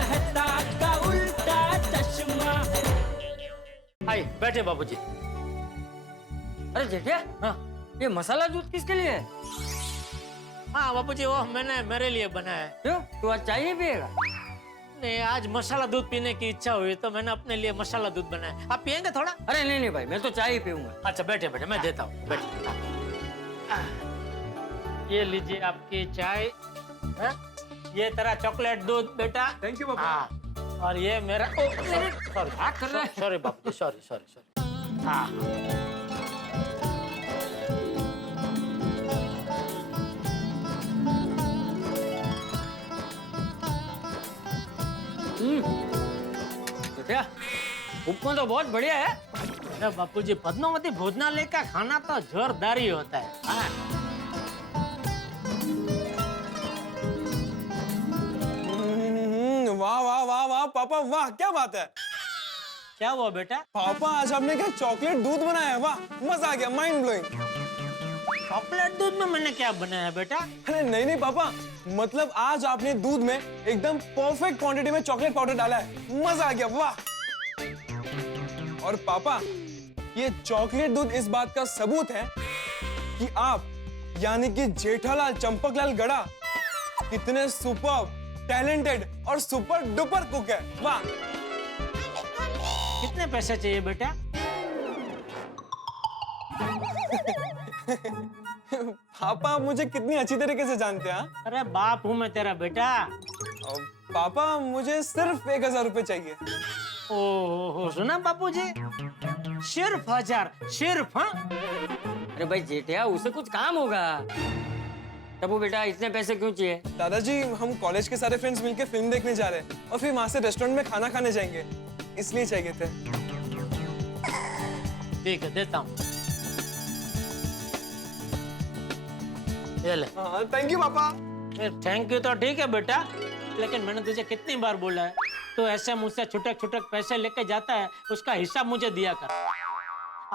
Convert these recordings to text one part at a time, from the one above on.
मेहता का उल्टा चश्मा। आइए बैठे बाबूजी। अरे जेठिया, हाँ ये मसाला दूध किसके लिए है? हाँ बाबूजी, वो मैंने मेरे लिए बनाया है। क्यों, तू आज चाय नहीं पिएगा? नहीं, आज मसाला दूध पीने की इच्छा हुई तो मैंने अपने लिए मसाला दूध बनाया। आप पियेंगे थोड़ा? अरे नहीं नहीं भाई, मैं तो चाय ही पीऊंगा। अच्छा बैठे बैठे, मैं देता हूँ, बैठे। ये लीजिए आपकी चाय, है? ये तेरा चॉकलेट दूध बेटा। थैंक यू पापा। हाँ, और ये मेरा सॉरी क्या कर रहा है? सॉरी बाबूजी, सॉरी सॉरी सॉरी। हाँ जेठिया, उपमा तो बहुत बढ़िया है। अरे बापूजी, पद्मावती भोजनालय का खाना तो जोरदार ही होता है। हाँ। वाह वाह वाह वाह पापा, वाह क्या बात है। क्या हुआ बेटा? पापा आज आपने क्या चॉकलेट दूध बनाया है, वाह मजा आ गया, माइंड ब्लोइंग। चॉकलेट दूध में मैंने क्या बनाया बेटा? अरे नहीं नहीं पापा, मतलब आज आपने दूध में एकदम परफेक्ट क्वांटिटी में चॉकलेट पाउडर डाला है, मजा आ गया, वाह। और पापा, ये चॉकलेट दूध इस बात का सबूत है कि आप यानी कि जेठालाल चंपकलाल गड़ा कितने सुपर टैलेंटेड और सुपर डुपर कुक है, वाह। कितने पैसे चाहिए बेटा? पापा आप मुझे कितनी अच्छी तरीके से जानते हैं, हाँ? अरे बाप हूँ मैं तेरा बेटा। पापा मुझे सिर्फ 1000 रुपए चाहिए। ओहो, सुना बापूजी, सिर्फ 1000, सिर्फ। हाँ अरे भाई जेठिया, उसे कुछ काम होगा। तबू बेटा, इतने पैसे क्यों चाहिए? दादाजी, हम कॉलेज के सारे फ्रेंड्स मिलकर फिल्म देखने जा रहे हैं और फिर वहां से रेस्टोरेंट में खाना खाने जाएंगे, इसलिए चाहिए थे। ठीक है, देता हूँ। ये ले। हाँ थैंक यू पापा। थैंक यू तो ठीक है बेटा, लेकिन मैंने तुझे कितनी बार बोला है, तो ऐसे मुझसे छुटक छुटक पैसे लेके जाता है, उसका हिसाब मुझे दिया कर।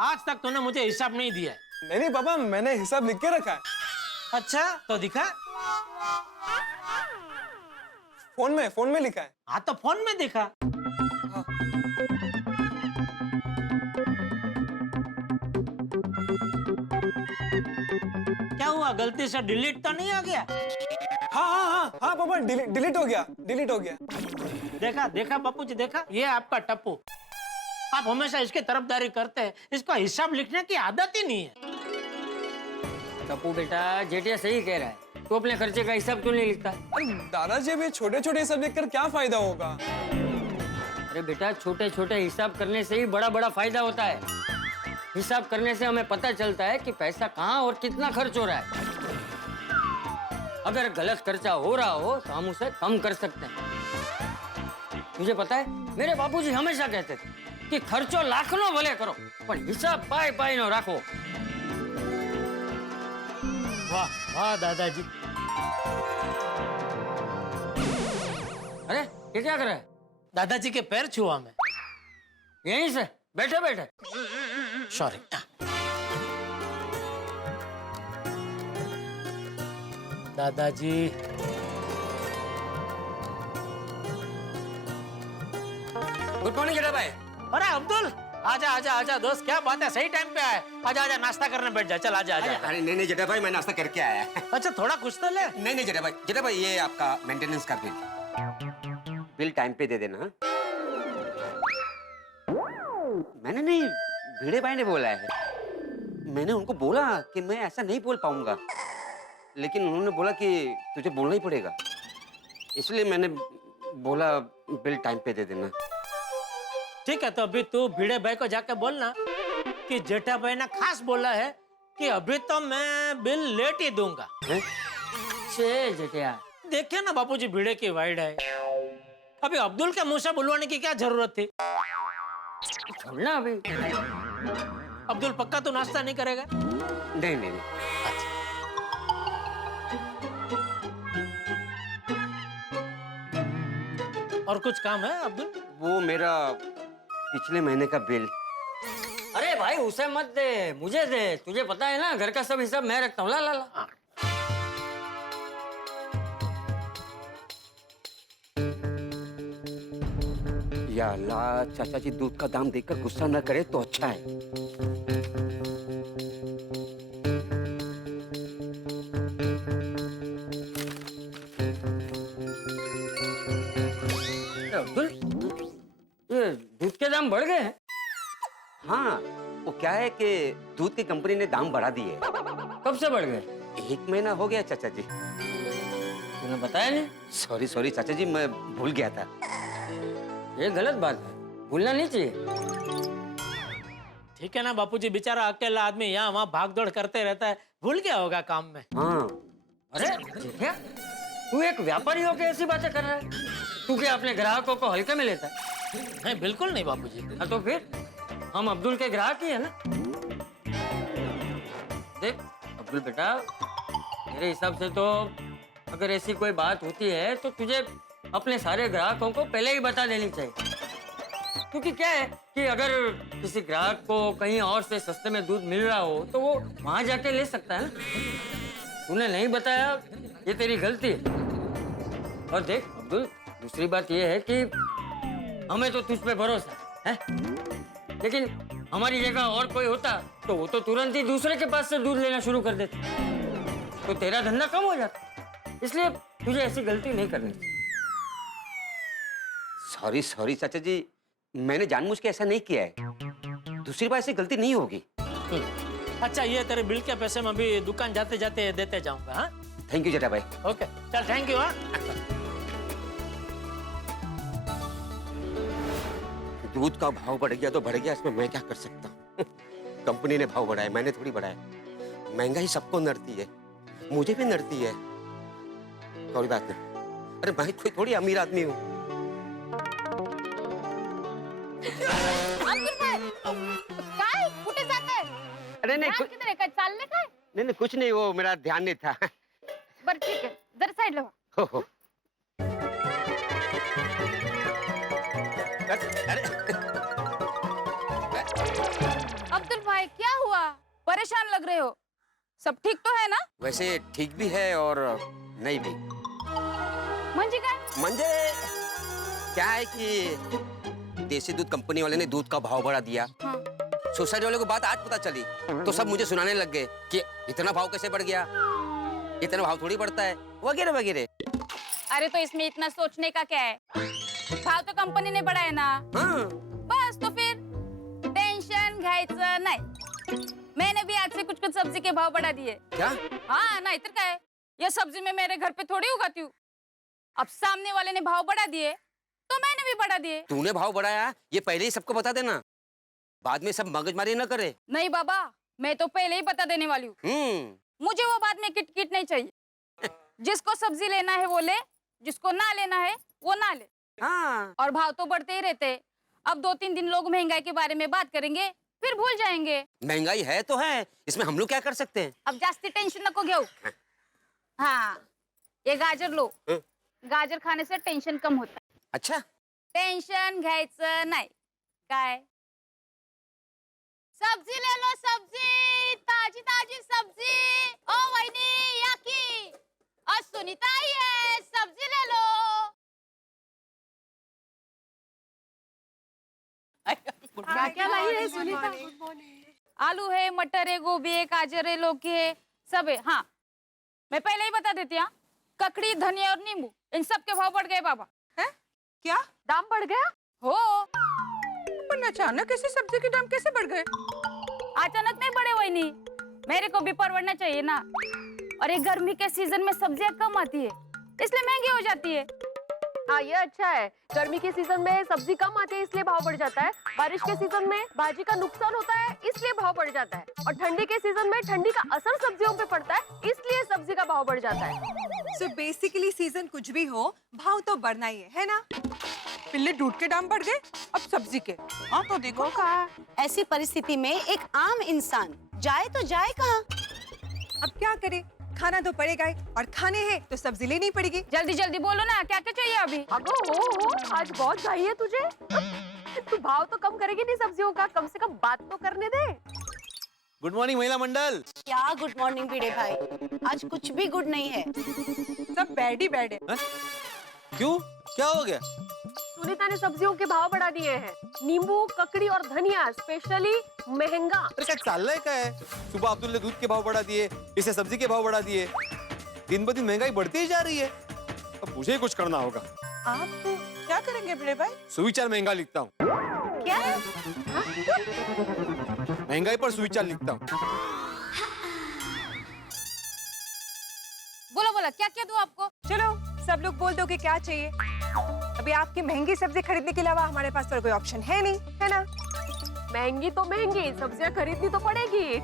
आज तक तूने मुझे हिसाब नहीं दिया है। नहीं नहीं पापा, मैंने हिसाब लिख के रखा है। अच्छा तो दिखा। फोन में लिखा है। हाँ तो फोन में दिखा। क्या हुआ, गलती से डिलीट तो नहीं हो गया? हाँ हाँ हाँ हाँ पापा, डिलीट हो गया, डिलीट हो गया। देखा देखा बापूजी, देखा, ये आपका टप्पू। आप हमेशा इसकी तरफदारी करते हैं, इसको हिसाब लिखने की आदत ही नहीं है। टप्पू बेटा, जेठिया सही कह रहा है, तो अपने खर्चे का हिसाब क्यों नहीं लिखता? अरे दादाजी, अभी छोटे छोटे हिसाब लिखकर क्या फायदा होगा? अरे बेटा, छोटे छोटे हिसाब करने से ही बड़ा बड़ा फायदा होता है। हिसाब करने से हमें पता चलता है कि पैसा कहाँ और कितना खर्च हो रहा है। अगर गलत खर्चा हो रहा हो तो हम उसे कम कर सकते हैं। तुझे पता है, मेरे बापूजी हमेशा कहते थे कि खर्चो लाखनो भले करो, पर हिसाब पाई पाई नो राखो। वाह वाह दादाजी। अरे ये क्या कर रहा है? दादाजी के पैर छुआ मैं। यहीं से बैठे बैठे। सॉरी। दादाजी, गुड मॉर्निंग जेठा भाई। अरे अब्दुल, आजा आजा आजा दोस्त, क्या बात है, सही टाइम पे आए। आजा आजा, नाश्ता करने बैठ जा, चल आजा आजा। अरे नहीं नहीं जेठा भाई, मैं नाश्ता करके आया। अच्छा थोड़ा कुछ तो ले। नहीं नहीं जेठा भाई ये आपका मेंटेनेंस का बिल टाइम पे दे देना। मैंने नहीं, भिड़े भाई ने बोला है। मैंने उनको बोला कि मैं ऐसा नहीं बोल पाऊंगा, लेकिन उन्होंने बोला कि तुझे बोलना ही पड़ेगा, इसलिए मैंने बोला बिल टाइम पे दे देना। ठीक है, तो अभी तू भिड़े भाई को जाके बोलना कि जेठा भाई ने खास बोला है कि अभी तो मैं बिल लेट ही दूंगा। जेठिया, देखिए ना बापूजी, भिड़े की वाइड है। अभी अब्दुल के मुंह से बुलवाने की क्या जरूरत थी? छोड़ना अभी। अब्दुल पक्का तो नाश्ता नहीं करेगा? नहीं नहीं, नहीं। और कुछ काम है अब्दुल? वो मेरा पिछले महीने का बिल। अरे भाई उसे मत दे, मुझे दे। तुझे पता है ना, घर का सब हिसाब मैं रखता हूँ। ला ला ला। या अल्लाह, चाचा जी दूध का दाम देखकर गुस्सा न करे तो अच्छा है। अब्दुल, ये दूध के दाम बढ़ गए हैं। हाँ, वो क्या है कि दूध की कंपनी ने दाम बढ़ा दिए। कब से बढ़ गए? 1 महीना हो गया चाचा जी। तूने बताया नहीं? सॉरी सॉरी चाचा जी, मैं भूल गया था। ये गलत बात है, भूलना नहीं चाहिए। ठीक है ना बापूजी, बेचारा अकेला आदमी यहाँ वहाँ भाग दौड़ करते रहता है, भूल गया होगा काम में। हाँ, अरे क्या तू एक व्यापारी होकर ऐसी बातें कर रहा है? तू क्या अपने ग्राहकों को हल्के में लेता है? नहीं, बिल्कुल नहीं बापूजी। हाँ, तो फिर हम अब्दुल के ग्राहक ही है ना। देख अब्दुल बेटा, मेरे हिसाब से तो अगर ऐसी कोई बात होती है तो तुझे अपने सारे ग्राहकों को पहले ही बता देनी चाहिए। क्योंकि क्या है कि अगर किसी ग्राहक को कहीं और से सस्ते में दूध मिल रहा हो तो वो वहां जाके ले सकता है ना। तूने नहीं बताया, ये तेरी गलती है। और देख अब्दुल, दूसरी बात ये है कि हमें तो तुझ पे भरोसा है, लेकिन हमारी जगह और कोई होता तो वो तो तुरंत ही दूसरे के पास से दूध लेना शुरू कर देता, तो तेरा धंधा कम हो जाता। इसलिए तुझे ऐसी गलती नहीं करनी चाहिए। सॉरी सॉरी चाचा जी, मैंने जानबूझ के ऐसा नहीं किया है। दूसरी बार ऐसी गलती नहीं होगी। अच्छा, ये तेरे बिल के पैसे मैं भी दुकान जाते जाते देते जाऊंगा। हाँ, थैंक यू जेठा भाई। ओके, चल थैंक यू। हाँ, दूध का भाव बढ़ गया तो बढ़ गया, इसमें मैं क्या कर सकता हूँ। कंपनी ने भाव बढ़ाया, मैंने थोड़ी बढ़ाया। महंगाई सबको नड़ती है, मुझे भी नड़ती है। कोई बात नहीं, अरे मैं कोई थोड़ी अमीर आदमी हूँ। काय कुठे जाताय? अरे नहीं ध्यान किधर आहे? काय चाललंय काय? नहीं कुछ नहीं, वो मेरा ध्यान नहीं था। बरं ठीक आहे, जरा साईडला व्हा. हो। अरे अब्दुल भाई क्या हुआ? परेशान लग रहे हो. सब ठीक तो है ना? वैसे ठीक भी है और नहीं भी। म्हणजे काय? म्हणजे क्या है कि देसी दूध कंपनी वाले ने दूध का भाव बढ़ा दिया। हाँ. सोसाइटी वाले को बात आज पता चली तो सब मुझे सुनाने लग गए कि इतना भाव कैसे बढ़ गया, इतना भाव थोड़ी बढ़ता है, वगैरह वगैरह। अरे तो इसमें इतना सोचने का क्या है? भाव तो कंपनी ने बढ़ाया ना. हाँ, बस तो फिर टेंशन घ्यायचं नाही. मैंने भी आज से कुछ सब्जी के भाव बढ़ा दिए. क्या? हाँ, नहीं तो क्या है? ये सब्जी मैं मेरे घर पे थोड़ी उगाती हूँ. अब सामने वाले ने भाव बढ़ा दिए तो मैंने भी बढ़ा दिए. तूने भाव बढ़ाया ये पहले ही सबको बता देना, बाद में सब मगजमारी न करे। नहीं बाबा, मैं तो पहले ही बता देने वाली हूँ. मुझे वो बाद में किट नहीं चाहिए. जिसको सब्जी लेना है वो ले, जिसको ना लेना है वो ना ले. हाँ। और भाव तो बढ़ते ही रहते. अब 2-3 दिन लोग महंगाई के बारे में बात करेंगे, फिर भूल जाएंगे. महंगाई है तो है, इसमें हम लोग क्या कर सकते हैं? अब जास्ती टेंशन नको घेऊ. हाँ, ये गाजर लो. गाजर खाने से टेंशन कम होता है. अच्छा, टेंशन घ्यायचं नाही. काय? सब्जी ले लो, सब्जी. ताजी ताजी सब्जी. ओ वहिनी या की. सुनीता आई है, सब्जी ले लो. क्या क्या लाई है सुनीता? आलू है, मटर है, गोभी है, गाजर है, लौकी है, सब है. हाँ, मैं पहले ही बता देती हूँ. ककड़ी, धनिया और नींबू, इन सब के भाव बढ़ गए बाबा. है? क्या दाम बढ़ गया? हो. पर अचानक ऐसी सब्जी के दाम कैसे बढ़ गए? अचानक नहीं बढ़े वही नहीं, मेरे को भी परवड़ना चाहिए ना. और ये गर्मी के सीजन में सब्जियां कम आती है, इसलिए महंगी हो जाती है. हाँ, ये अच्छा है. गर्मी के सीजन में सब्जी कम आती है इसलिए भाव बढ़ जाता है. बारिश के सीजन में भाजी का नुकसान होता है इसलिए भाव बढ़ जाता है. और ठंडी के सीजन में ठंडी का असर सब्जियों पे पड़ता है इसलिए सब्जी का भाव बढ़ जाता है. सो बेसिकली सीजन कुछ भी हो, भाव तो बढ़ना ही है ना? पहले दूध के दाम बढ़ गए, अब सब्जी के. हाँ तो देखो ऐसी परिस्थिति में एक आम इंसान जाए तो जाए कहाँ? अब क्या करे, खाना तो पड़ेगा ही, और खाने हैं तो सब्जी लेनी पड़ेगी. जल्दी जल्दी बोलो ना, क्या क्या चाहिए अभी? अगो हो, आज बहुत चाहिए तुझे. तू भाव तो कम करेगी नहीं सब्जियों का, कम से कम बात तो करने दे. गुड मॉर्निंग महिला मंडल. क्या गुड मॉर्निंग भिड़े भाई, आज कुछ भी गुड नहीं है. सब बैड ही बैड है. क्यों, क्या हो गया? सुनीता ने सब्जियों के भाव बढ़ा दिए हैं। नींबू, ककड़ी और धनिया स्पेशली महंगा। अरे क्या चाललंय काय? सुबह अब्दुल ने दूध के भाव बढ़ा दिए, इसे सब्जी के भाव बढ़ा दिए। दिन ब दिन महंगाई बढ़ती ही जा रही है। अब मुझे ही कुछ करना होगा। आप क्या करेंगे भिड़े भाई? सुविचार महंगा लिखता हूँ। क्या? महंगाई पर सुविचार लिखता हूँ। बोलो बोलो क्या क्या दूं आपको? चलो सब लोग बोल दो कि क्या चाहिए। अभी आपकी महंगी सब्जी खरीदने के अलावा हमारे पास तो कोई ऑप्शन है नहीं, है ना? महंगी तो महंगी, सब्जियां खरीदनी तो पड़ेगी।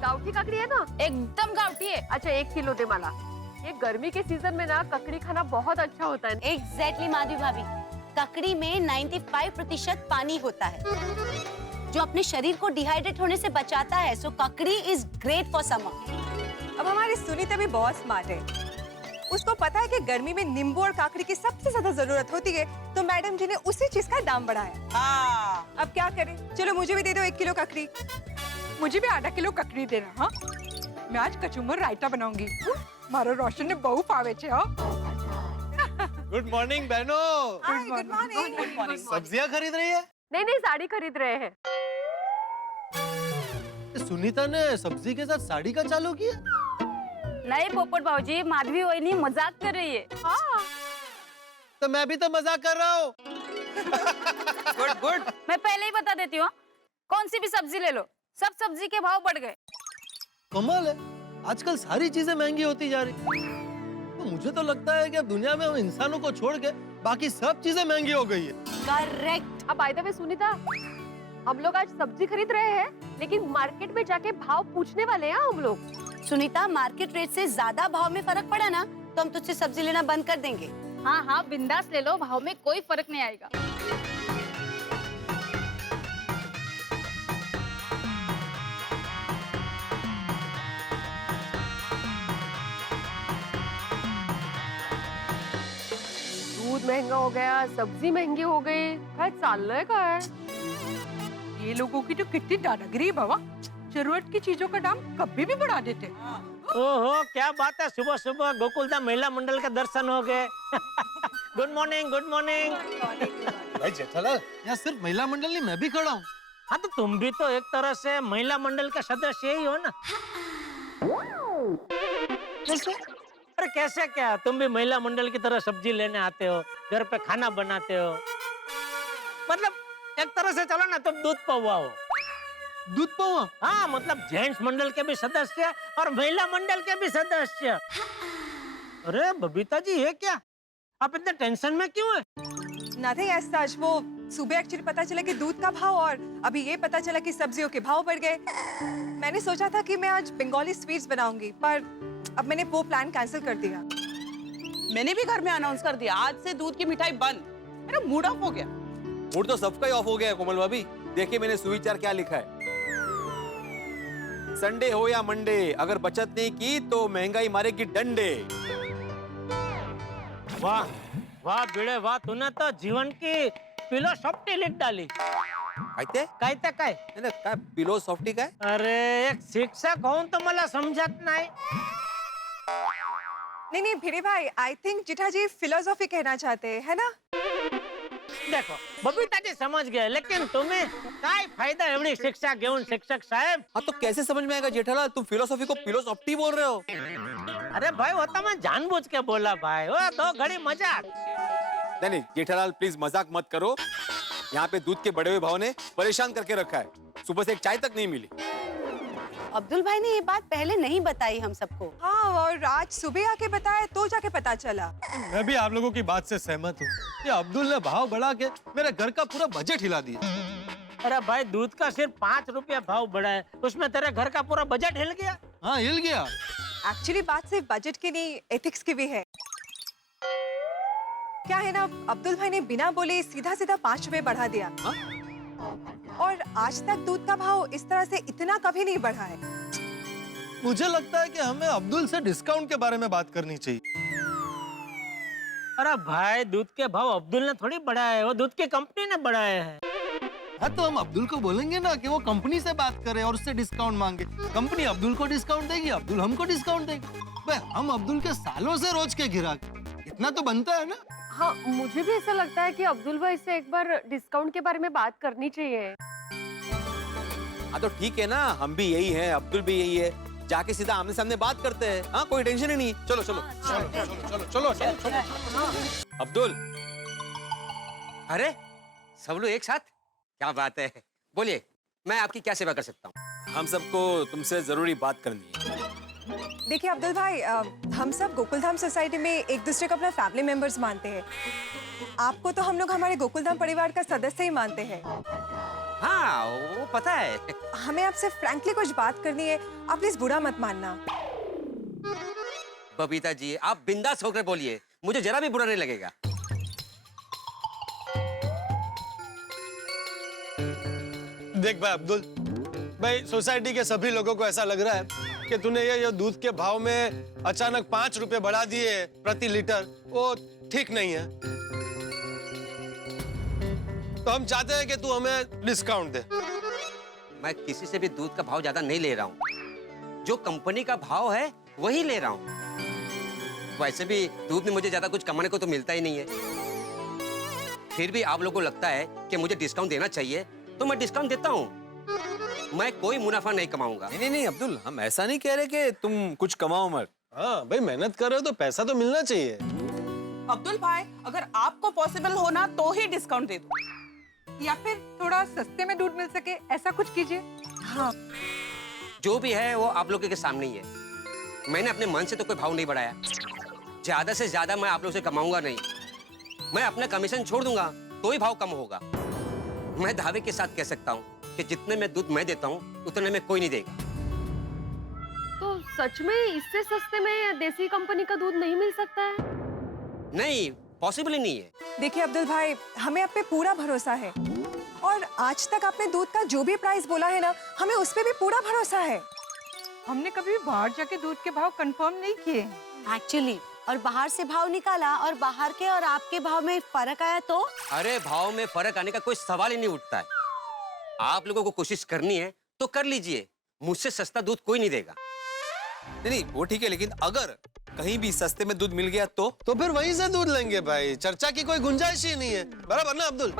गावठी ककड़ी है ना? एकदम गावठी है। अच्छा 1 किलो दे मला। ये गर्मी के सीजन में ना ककड़ी खाना बहुत अच्छा होता है। एग्जैक्टली माधवी भाभी, ककड़ी में 95% पानी होता है जो अपने शरीर को डिहाइड्रेट होने से बचाता है। सो ककड़ी इज ग्रेट फॉर समर। अब हमारी सुनीता भी बहुत स्मार्ट है। उसको पता है कि गर्मी में नींबू और काकड़ी की सबसे ज्यादा जरूरत होती है, तो मैडम जी ने उसी चीज का दाम बढ़ाया। अब क्या करें? चलो मुझे भी दे दो 1 किलो ककड़ी। मुझे भी आधा किलो ककड़ी देना। हाँ, मैं आज कचुम्बर रायता बनाऊंगी। मारो रोशन ने बहु पावे छे। गुड मॉर्निंग बहनों। Good morning. सब्जियां खरीद रही है? नहीं साड़ी खरीद रहे हैं। सुनीता ने सब्जी के साथ साड़ी का चालू किया? नहीं पोपट भाऊजी, माधवी वही मजाक कर रही है। तो मैं भी तो मजाक कर रहा हूँ। Good good. मैं पहले ही बता देती हूँ, कौन सी भी सब्जी ले लो, सब सब्जी के भाव बढ़ गए। कमाल है, आजकल सारी चीजें महंगी होती जा रही। तो मुझे तो लगता है कि अब दुनिया में हम इंसानों को छोड़ के बाकी सब चीजें महंगी हो गई है। करेक्ट। अब बाय द वे सुनीता, हम लोग आज सब्जी खरीद रहे हैं, लेकिन मार्केट में जाके भाव पूछने वाले हैं हम लोग। सुनीता, मार्केट रेट से ज्यादा भाव में फर्क पड़ा ना तो हम तुझसे सब्जी लेना बंद कर देंगे। हाँ हाँ बिंदास ले लो, भाव में कोई फर्क नहीं आएगा। दूध महंगा हो गया, सब्जी महंगी हो गई, काय चाललंय काय? ये लोगों की तो कितनी दादागिरी है बाबा। जरूरत की चीजों का दाम कभी भी बढ़ा देते हैं। ओहो क्या बात है, सुबह सुबह गोकुलधाम महिला मंडल के दर्शन हो गए। Good morning, good morning. भाई जेठालाल, यहाँ सिर्फ महिला मंडल नहीं, मैं भी खड़ा हूँ। हाँ तो तुम भी तो एक तरह से महिला मंडल के सदस्य ही हो ना। कैसे? अरे कैसे क्या, तुम भी महिला मंडल की तरह सब्जी लेने आते हो, घर पे खाना बनाते हो। मतलब एक तरह से चलो ना, तुम दूध पौवा हो। दूध पौवा? हाँ मतलब जेंट्स मंडल के भी सदस्य और महिला मंडल के भी सदस्य। अरे बबीता जी ये क्या, आप इतने टेंशन में क्यों है? Nothing as such. वो सुबह एक्चुअली पता चला कि दूध का भाव और अभी ये पता चला कि सब्जियों के भाव बढ़ गए। मैंने सोचा था कि मैं आज बंगाली स्वीट्स बनाऊंगी, पर अब मैंने वो प्लान कैंसिल कर दिया। मैंने भी घर में अनाउंस कर दिया, आज से दूध की मिठाई बंद। मेरा मूड ऑफ हो गया। मूड तो सबका ही ऑफ हो गया है कोमल भाभी। देखिए मैंने सुविचार क्या लिखा है। संडे हो या मंडे, अगर बचत नहीं की तो महंगाई मारेगी डंडे। वाह वाह भिड़े वाह, तूने तो जीवन की फिलोसॉफी लिख डाली। काय काय फिलोसॉफी काय? अरे एक शिक्षक होऊन तो मला समजत नाही। नहीं भिड़े भाई, आई थिंक जिठा जी फिलोसॉफी कहना चाहते हैं, है ना? देखो बबीता जी समझ गए, लेकिन तुम्हें काय फायदा एवढी शिक्षा घेऊन शिक्षक साहेब? हाँ तो कैसे समझ में आएगा जेठालाल, तुम फिलोसॉफी को फिलोसॉफी बोल रहे हो? अरे भाई वो तो मैं जानबूझ के बोला भाई, वो दो घड़ी मजाक। नहीं जेठालाल प्लीज मजाक मत करो। यहाँ पे दूध के बढ़े हुए भाव ने परेशान करके रखा है, सुबह से एक चाय तक नहीं मिली। अब्दुल भाई ने ये बात पहले नहीं बताई हम सबको। हाँ, और आज सुबह आके बताया तो जाके पता चला। मैं भी आप लोगों की बात से सहमत हूँ। ये अब्दुल ने भाव बढ़ा के मेरे घर का पूरा बजट हिला दिया। अरे भाई दूध का सिर्फ 5 रुपया भाव बढ़ा है, उसमें तेरे घर का पूरा बजट हिल गया। हाँ हिल गया। एक्चुअली बात सिर्फ बजट की नहीं, एथिक्स की भी है। क्या है ना, अब्दुल भाई ने बिना बोले सीधा सीधा 5 रुपए बढ़ा दिया। हाँ? और आज तक दूध का भाव इस तरह से इतना कभी नहीं बढ़ा है। मुझे लगता है कि हमें अब्दुल से डिस्काउंट के बारे में बात करनी चाहिए। अरे भाई दूध के भाव अब्दुल ने थोड़ी बढ़ाए है, वो दूध की कंपनी ने बढ़ाए हैं। हाँ तो हम अब्दुल को बोलेंगे ना कि वो कंपनी से बात करे और उससे डिस्काउंट मांगे। कंपनी अब्दुल को डिस्काउंट देगी, अब्दुल हमको डिस्काउंट देगी। भाई हम अब्दुल के सालों से रोज के ग्राहक, इतना तो बनता है ना। हाँ, मुझे भी ऐसा लगता है कि अब्दुल भाई से एक बार डिस्काउंट के बारे में बात करनी चाहिए। हाँ तो ठीक है ना, हम भी यही हैं, अब्दुल भी यही है, जाके सीधा आमने सामने बात करते हैं। हाँ कोई टेंशन ही नहीं। चलो चलो चलो अब्दुल। अरे सब लोग एक साथ, क्या बात है। बोलिए, मैं आपकी क्या सेवा कर सकता हूँ? हम सबको तुमसे जरूरी बात करनी है। देखिए अब्दुल भाई, हम सब गोकुलधाम सोसाइटी में एक दूसरे को अपना फैमिली मेंबर्स मानते हैं। आपको तो हम लोग हमारे गोकुलधाम परिवार का सदस्य ही मानते हैं। हाँ वो पता है। हमें आपसे फ्रैंकली कुछ बात करनी है, आप प्लीज बुरा मत मानना। बबीता जी, आप बिंदास होकर बोलिए, मुझे जरा भी बुरा नहीं लगेगा। देख भाई अब्दुल भाई, सोसाइटी के सभी लोगों को ऐसा लग रहा है कि तूने ये दूध के भाव में अचानक 5 रुपए बढ़ा दिए प्रति लीटर, वो ठीक नहीं है। तो हम चाहते हैं कि तू हमें डिस्काउंट दे। मैं किसी से भी दूध का भाव ज्यादा नहीं ले रहा हूँ, जो कंपनी का भाव है वही ले रहा हूँ। वैसे भी दूध में मुझे ज्यादा कुछ कमाने को तो मिलता ही नहीं है। फिर भी आप लोगों को लगता है कि मुझे डिस्काउंट देना चाहिए, तो मैं डिस्काउंट देता हूँ। मैं कोई मुनाफा नहीं कमाऊंगा। नहीं अब्दुल, हम ऐसा नहीं कह रहे कि तुम कुछ कमाओ मत। हाँ भाई, मेहनत कर रहे हो तो पैसा तो मिलना चाहिए। अब्दुल भाई, अगर आपको पॉसिबल होना तो ही डिस्काउंट दे दो, या फिर थोड़ा सस्ते में दूध मिल सके, ऐसा कुछ कीजिए। हाँ जो भी है वो आप लोगों के सामने ही है। मैंने अपने मन से तो कोई भाव नहीं बढ़ाया। ज्यादा से ज्यादा मैं आप लोगों से कमाऊंगा नहीं। मैं अपना कमीशन छोड़ दूंगा तो ही भाव कम होगा। मैं दावे के साथ कह सकता हूँ कि जितने में दूध मैं देता हूँ उतने में कोई नहीं देगा। तो सच में इससे सस्ते में देसी कंपनी का दूध नहीं मिल सकता है? नहीं, पॉसिबल ही नहीं है। देखिए अब्दुल भाई, हमें आप पे पूरा भरोसा है, और आज तक आपने दूध का जो भी प्राइस बोला है ना, हमें उस पे भी पूरा भरोसा है। हमने कभी बाहर जाके दूध के भाव कंफर्म नहीं किए एक्चुअली, और बाहर से भाव निकाला और बाहर के और आपके भाव में फर्क आया तो? अरे भाव में फर्क आने का कोई सवाल ही नहीं उठता है। आप लोगों को कोशिश करनी है तो कर लीजिए, मुझसे सस्ता दूध कोई नहीं देगा। नहीं वो ठीक है, लेकिन अगर कहीं भी सस्ते में दूध मिल गया तो फिर वहीं से दूध लेंगे भाई, चर्चा की कोई गुंजाइश ही नहीं है। बराबर ना अब्दुल?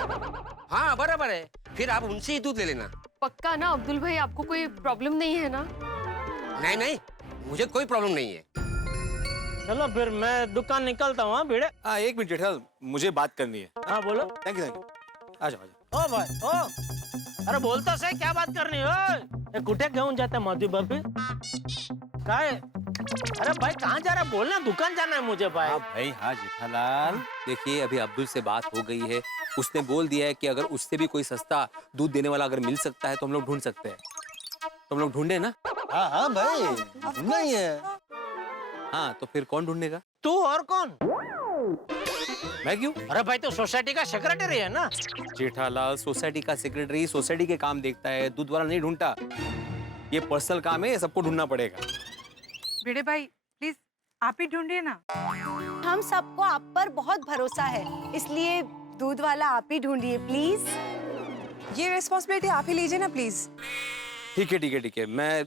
हाँ बराबर है, फिर आप उनसे ही दूध ले लेना। पक्का ना अब्दुल भाई, आपको कोई प्रॉब्लम नहीं है ना? नहीं, मुझे कोई प्रॉब्लम नहीं है। चलो फिर मैं दुकान निकलता हूँ। भिड़े। हाँ 1 मिनट जेठा, मुझे बात करनी है। हाँ बोलो। Thank you. आ जाओ। ओ भाई ओ, अरे बोलता सही, क्या बात करनी है? कुठे घेऊन जाते मधु बापी? क्या है? अरे भाई कहाँ जा रहा है? बोलना, दुकान जाना है मुझे भाई। हाँ भाई हाँ जेठालाल, देखिए अभी अब्दुल से बात हो गई है, उसने बोल दिया है कि अगर उससे भी कोई सस्ता दूध देने वाला अगर मिल सकता है तो हम लोग ढूंढ सकते हैं। तो हम लोग ढूंढे ना? हाँ भाई, ढूंढना ही है। हाँ तो फिर कौन ढूंढेगा? तू और कौन? मैं क्यों? अरे भाई तो सोसाइटी का सेक्रेटरी है ना। जेठालाल सोसाइटी का सेक्रेटरी सोसाइटी के काम देखता है, दूध वाला नहीं ढूंढता। ये पर्सनल काम है, ये सबको ढूंढना पड़ेगा। भिड़े भाई प्लीज आप ही ढूंढिए ना। हम सबको आप पर बहुत भरोसा है, इसलिए दूध वाला आप ही ढूंढिए प्लीज। ये रिस्पॉन्सिबिलिटी आप ही लीजिए ना प्लीज। ठीक है, मैं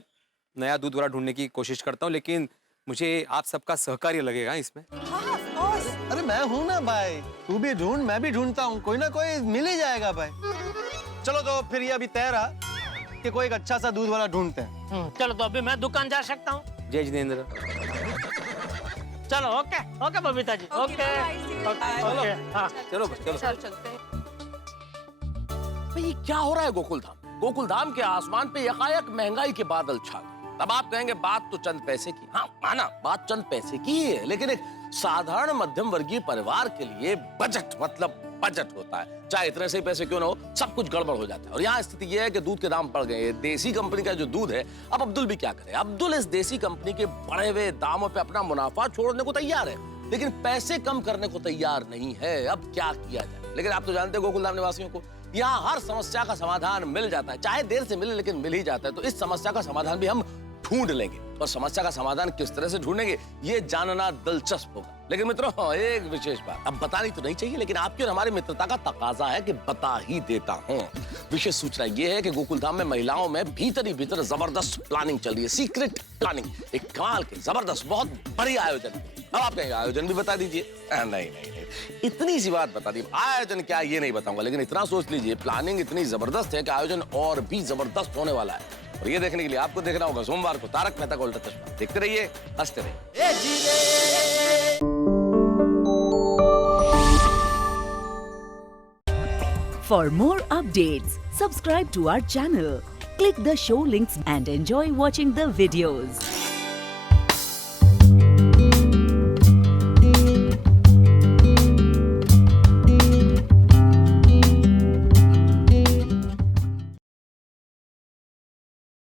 नया दूध वाला ढूंढने की कोशिश करता हूँ, लेकिन मुझे आप सबका सहकार्य लगेगा इसमें। हाँ ऑफ कोर्स। अरे मैं हूँ ना भाई, तू भी ढूंढ, मैं भी ढूंढता हूँ, कोई ना कोई मिल ही जाएगा भाई। चलो तो फिर ये अभी तय रहा कि कोई एक अच्छा सा दूध वाला ढूंढते हैं। चलो तो अभी मैं दुकान जा सकता हूँ। जय जितेंद्र। चलो ओके बबीता जी, ओके। हाँ चलो चलते हैं। ये क्या हो रहा है गोकुलधाम के आसमान पे यकायक महंगाई के बादल छा गए। तब आप कहेंगे बात तो चंद पैसे की, हाँ माना बात चंद पैसे की है, लेकिन एक साधारण मध्यम वर्गीय परिवार के लिए बजट मतलब बजट होता है। चाहे इतने से पैसे क्यों ना हो, सब कुछ गड़बड़ हो जाता है। और यहाँ स्थिति यह है कि दूध के दाम बढ़ गए। देसी कंपनी का जो दूध है, अब अब्दुल भी क्या करे? अब्दुल इस देसी कंपनी के बढ़े हुए दामों पे अपना मुनाफा छोड़ने को तैयार है, लेकिन पैसे कम करने को तैयार नहीं है। अब क्या किया जाए? लेकिन आप तो जानते हो गोकुलधाम निवासियों को, यहाँ हर समस्या का समाधान मिल जाता है, चाहे देर से मिले लेकिन मिल ही जाता है। तो इस समस्या का समाधान भी हम ढूंढ लेंगे, और समस्या का समाधान किस तरह से ढूंढेंगे ये जानना दिलचस्प होगा। लेकिन मित्रों एक विशेष बात, अब बतानी तो नहीं चाहिए, लेकिन आपकी और हमारी मित्रता का तकाजा है कि बता ही देता हूँ। विशेष सूचना ये है कि गोकुलधाम में महिलाओं में भीतर ही भीतर जबरदस्त प्लानिंग चल रही है, सीक्रेट प्लानिंग। एक कमाल के जबरदस्त बहुत बड़ी आयोजन। अब आप कहेंगे आयोजन भी बता दीजिए। नहीं, इतनी सी बात बता दी, आयोजन क्या ये नहीं बताऊंगा, लेकिन इतना सोच लीजिए प्लानिंग इतनी जबरदस्त है कि आयोजन और भी जबरदस्त होने वाला है। और ये देखने के लिए आपको देखना होगा सोमवार को तारक मेहता का उल्टा चश्मा। देखते रहिए, हंसते रहिए। For more updates, subscribe to our channel, click the show links and enjoy watching the videos.